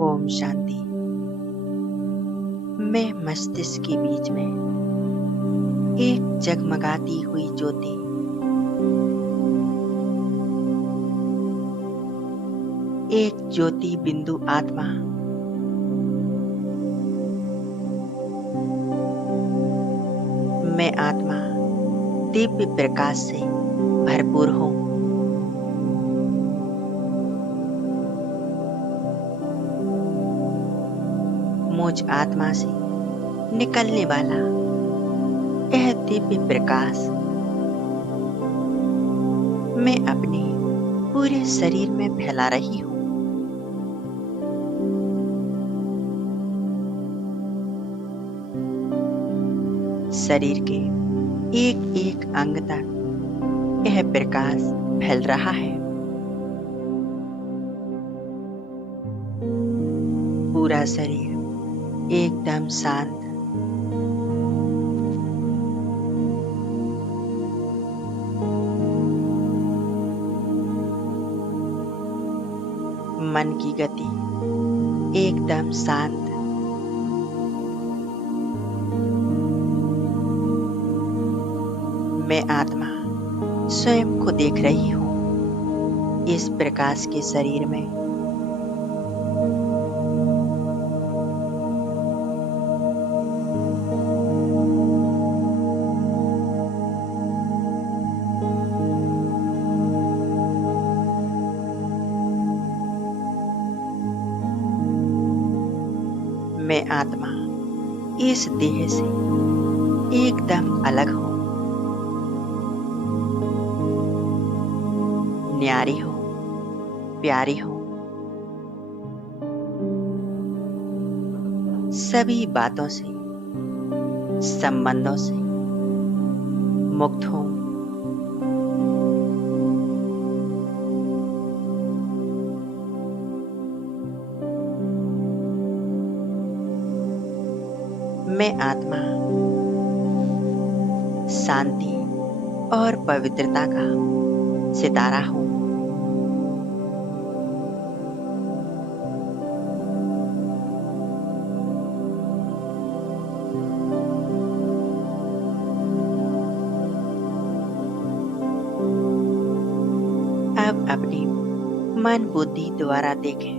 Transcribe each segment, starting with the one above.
ओम शांति। मैं मस्तिष्क के बीच में एक जगमगाती हुई ज्योति, एक ज्योति बिंदु आत्मा, मैं आत्मा दिव्य प्रकाश से भरपूर हूँ। मुझ आत्मा से निकलने वाला यह दिव्य प्रकाश मैं अपने पूरे शरीर में फैला रही हूँ। शरीर के एक एक अंग तक यह प्रकाश फैल रहा है। पूरा शरीर एकदम शांत, मन की गति एकदम शांत, मैं आत्मा स्वयं को देख रही हूँ इस प्रकाश के शरीर में। मैं आत्मा इस देह से एकदम अलग हूँ, न्यारी हूँ, प्यारी हूँ, सभी बातों से, संबंधों से मुक्त हूँ। मैं आत्मा शांति और पवित्रता का सितारा हूँ। अब अपनी मन बुद्धि द्वारा देखें।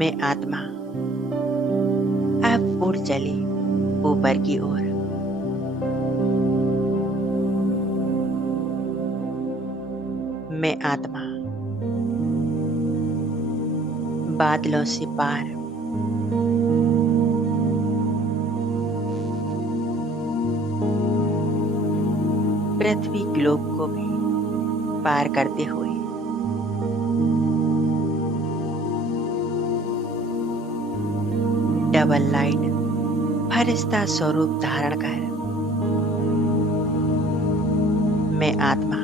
मैं आत्मा अब उड़ चली ऊपर की ओर। मैं आत्मा बादलों से पार पृथ्वी ग्लोब को भी पार करते हुए डबल लाइट फरिश्ता स्वरूप धारण कर मैं आत्मा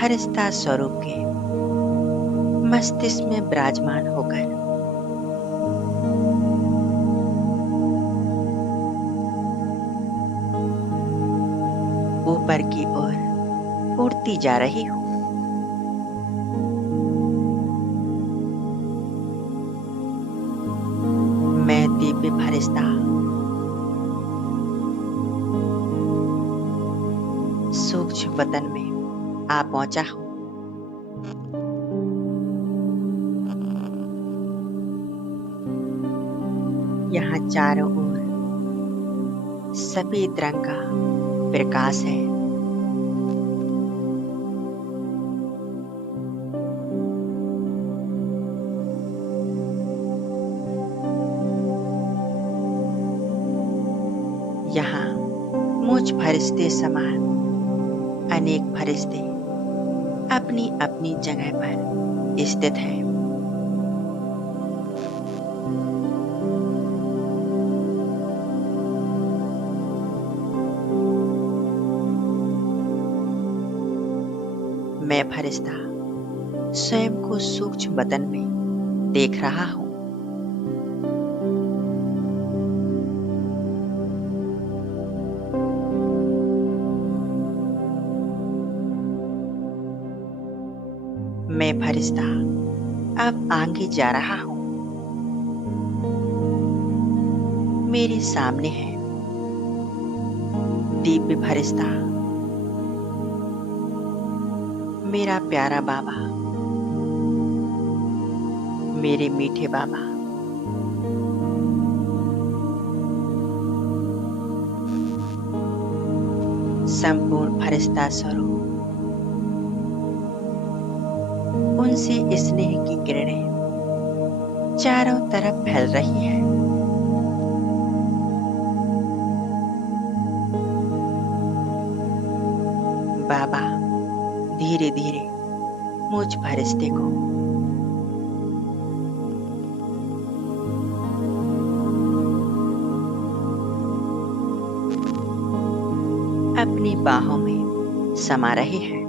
फरिश्ता स्वरूप के मस्तिष्क में विराजमान होकर ऊपर की ओर उड़ती जा रही हूँ। मैं दिव्य फरिश्ता सूक्ष्म वतन में आ पहुंचा हूँ। यहाँ चारों ओर सफेद रंग का प्रकाश है। यहाँ मुझ फरिश्ते समान अनेक फरिश्ते अपनी अपनी जगह पर स्थित हैं। मैं फरिश्ता स्वयं को सूक्ष्म वतन में देख रहा हूँ। मैं फरिश्ता अब आगे जा रहा हूँ। मेरे सामने है दिव्य फरिश्ता, मेरा प्यारा बाबा, मेरे मीठे बाबा। संपूर्ण फरिश्ता स्वरूप, उनसे स्नेह की किरणें चारों तरफ फैल रही हैं। बाबा धीरे धीरे मुझ फरिश्ते को अपनी बाहों में समा रहे हैं।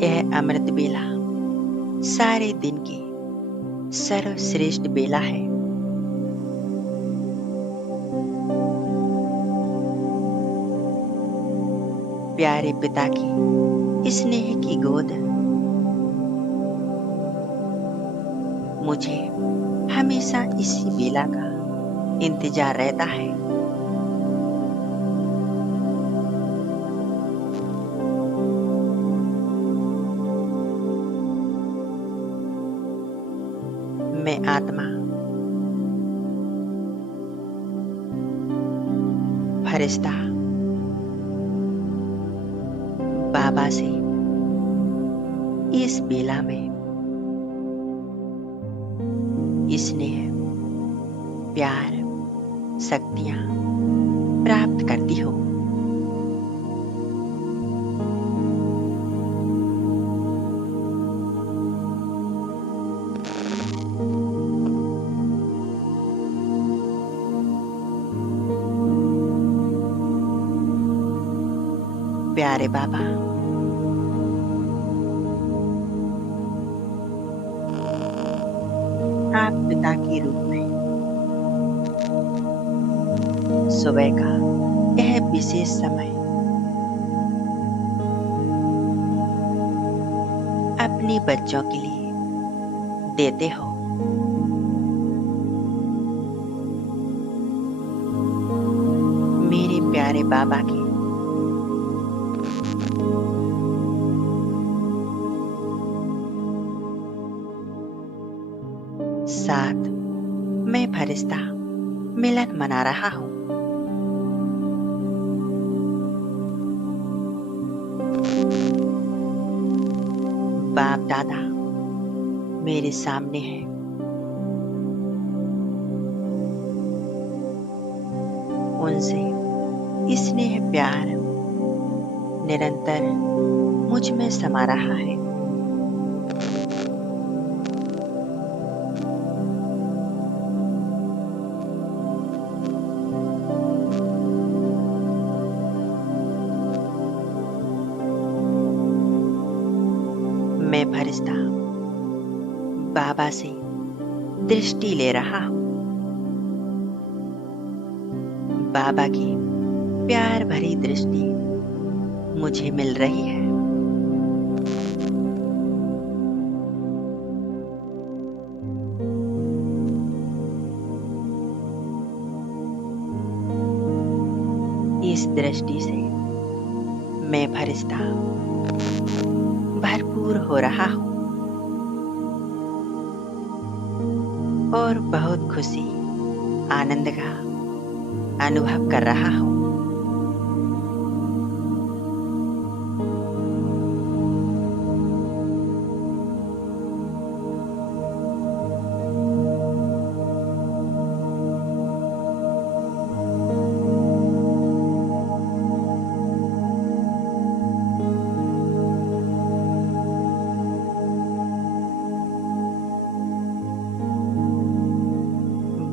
यह अमृत बेला सारे दिन की सर्वश्रेष्ठ बेला है। प्यारे पिता की स्नेह की गोद मुझे हमेशा इसी बेला का इंतजार रहता है। मैं आत्मा फरिश्ता बाबा से इस बेला में स्नेह, प्यार, शक्तियां प्राप्त करती हूँ। प्यारे बाबा, आप पिता के रूप में सुबह का यह विशेष समय अपने बच्चों के लिए देते हो। मेरे प्यारे बाबा के साथ मैं फरिश्ता मिलन मना रहा हूँ। बाप दादा मेरे सामने है। उनसे स्नेह प्यार निरंतर मुझ में समा रहा है। मैं फरिश्ता बाबा से दृष्टि ले रहा हूँ। बाबा की प्यार भरी दृष्टि मुझे मिल रही है। इस दृष्टि से मैं फरिश्ता भरपूर हो रहा हूँ और बहुत खुशी आनंद का अनुभव कर रहा हूँ।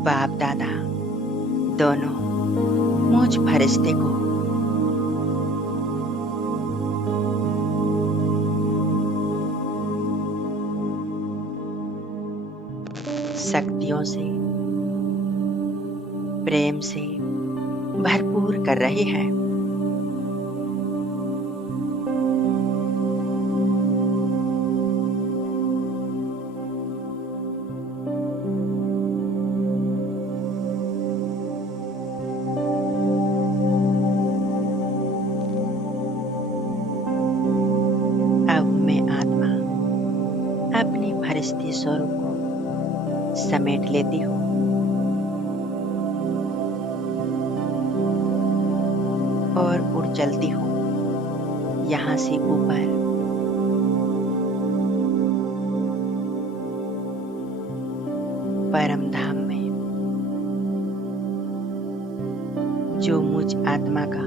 बाप दादा दोनों मुझ फरिश्ते को शक्तियों से, प्रेम से भरपूर कर रही है। अब मैं आत्मा अपने फरिश्ते स्वरूप को समेट लेती हूँ और उड़ चलती हूँ यहाँ से ऊपर। परम धाम में, जो मुझ आत्मा का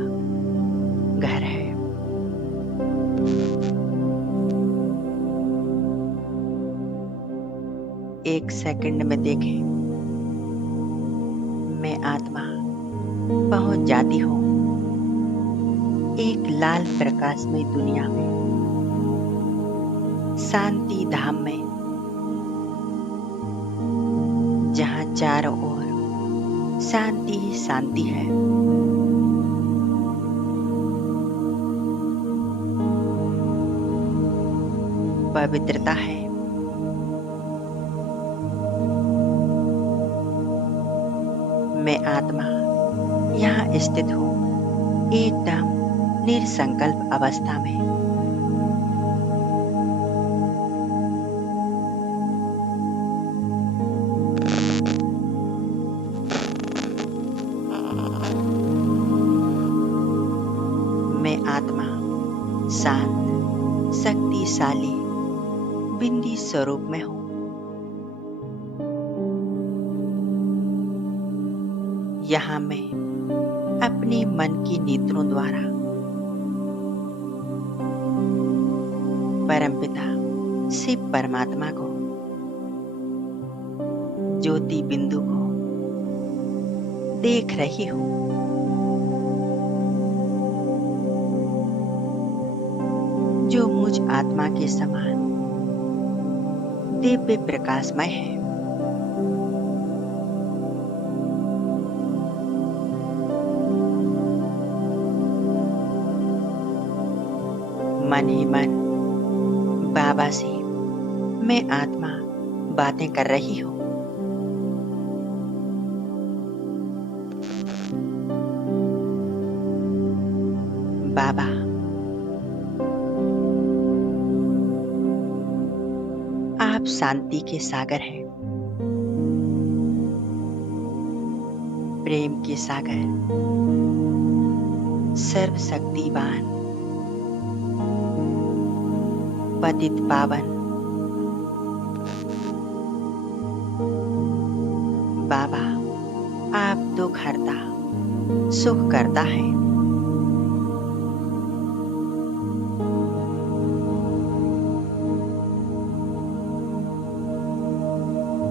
घर है। एक सेकंड में देखें, मैं आत्मा पहुंच जाती हूँ एक लाल प्रकाशमय दुनिया में, शांति धाम में, जहाँ चारों ओर शांति ही शांति है। पवित्रता है। मैं आत्मा यहाँ स्थित हूँ एकदम निरसंकल्प अवस्था में। मैं आत्मा शांत, शक्तिशाली, बिंदी स्वरूप में हूँ। यहाँ मैं अपने मन की नेत्रों द्वारा परमपिता शिव परमात्मा को, ज्योति बिंदु को देख रही हूँ। जो मुझ आत्मा के समान दिव्य प्रकाशमय है। मन ही मन बाबा से मैं आत्मा बातें कर रही हूँ। बाबा, आप शांति के सागर हैं, प्रेम के सागर, सर्वशक्तिवान, पतित पावन। बाबा, आप दुख हरता, सुख करता है।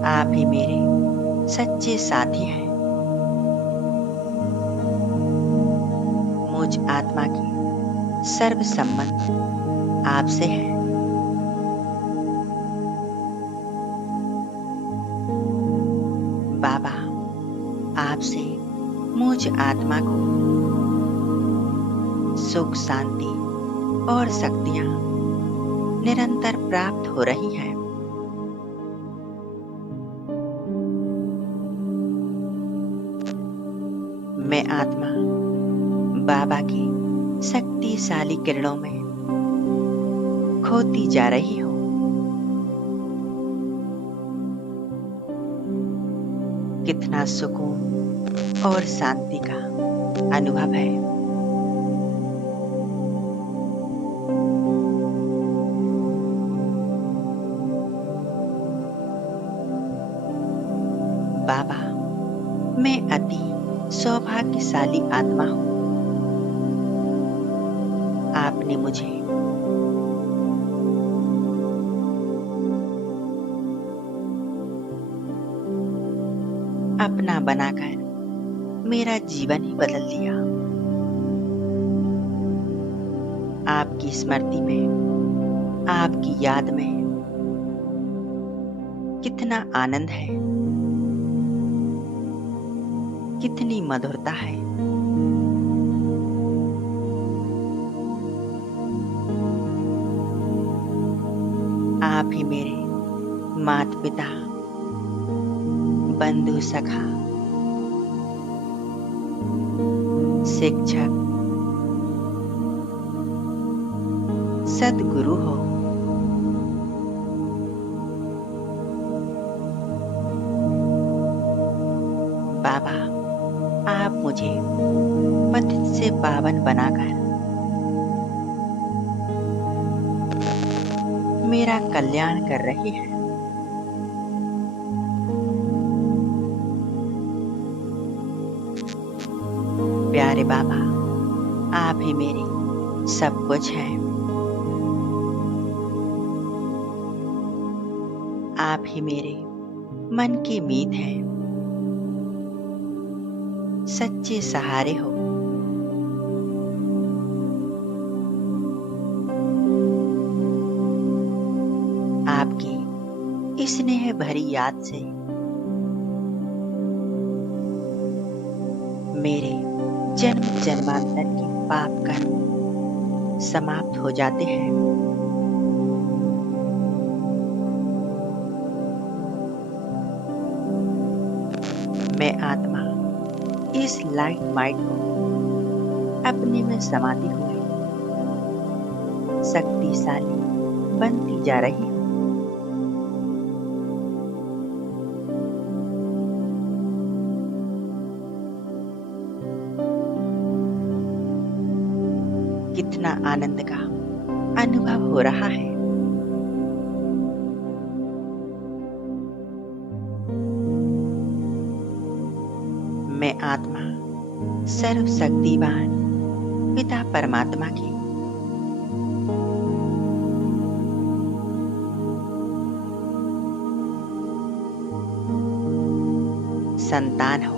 आप ही मेरे सच्चे साथी हैं। मुझ आत्मा की सर्व संबंध आपसे है। बाबा, आपसे मुझ आत्मा को सुख, शांति और शक्तियां निरंतर प्राप्त हो रही हैं। मैं आत्मा बाबा की शक्तिशाली किरणों में खोती जा रही हूँ। कितना सुकून और शांति का अनुभव है। बाबा, मैं अति सौभाग्यशाली आत्मा हूँ। आपने मुझे अपना बनाकर मेरा जीवन ही बदल दिया। आपकी स्मृति में, आपकी याद में कितना आनंद है, कितनी मधुरता है। आप ही मेरे माता पिता, बंधु सखा, शिक्षक, सद्गुरु हो। बाबा, आप मुझे पतित से पावन बनाकर मेरा कल्याण कर रहे हैं। प्यारे बाबा, आप ही मेरे सब कुछ हैं। आप ही मेरे मन की मीत हैं, सच्चे सहारे हो। आपकी स्नेह भरी याद से मेरे जन्म जन्मांतर के पाप कर्म समाप्त हो जाते हैं। मैं आत्मा इस लाइट माइट को अपने में समाती हुई शक्तिशाली बनती जा रही हूँ। कितना आनंद का अनुभव हो रहा है। मैं आत्मा सर्वशक्तिवान पिता परमात्मा की संतान हूँ।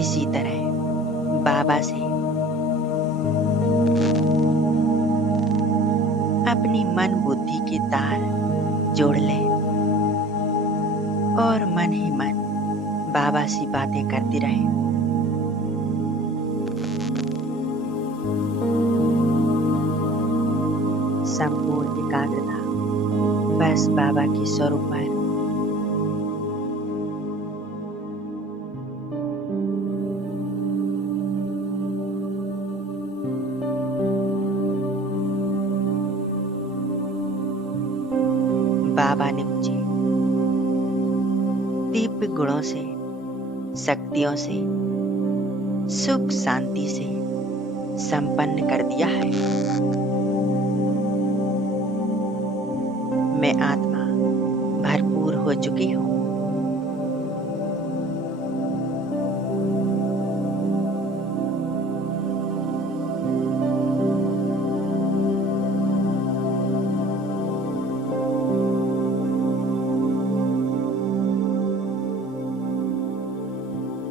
इसी तरह बाबा से अपनी मन बुद्धि के तार जोड़ ले और मन ही मन बाबा से बातें करती रहे। संपूर्ण एकाग्रता बस बाबा के स्वरूप पर। बाबा ने मुझे दिव्य गुणों से, शक्तियों से, सुख शांति से संपन्न कर दिया है। मैं आत्मा भरपूर हो चुकी हूँ।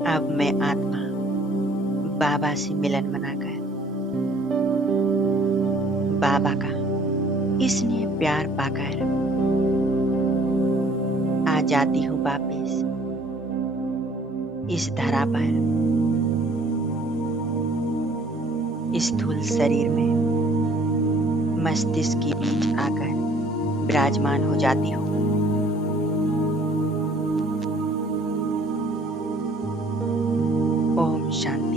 अब मैं आत्मा बाबा से मिलन मनाकर बाबा का स्नेह प्यार पाकर आ जाती हूँ वापिस इस धरा पर। स्थूल शरीर में मस्तिष्क के बीच आकर विराजमान हो जाती हूँ। ओम शांति।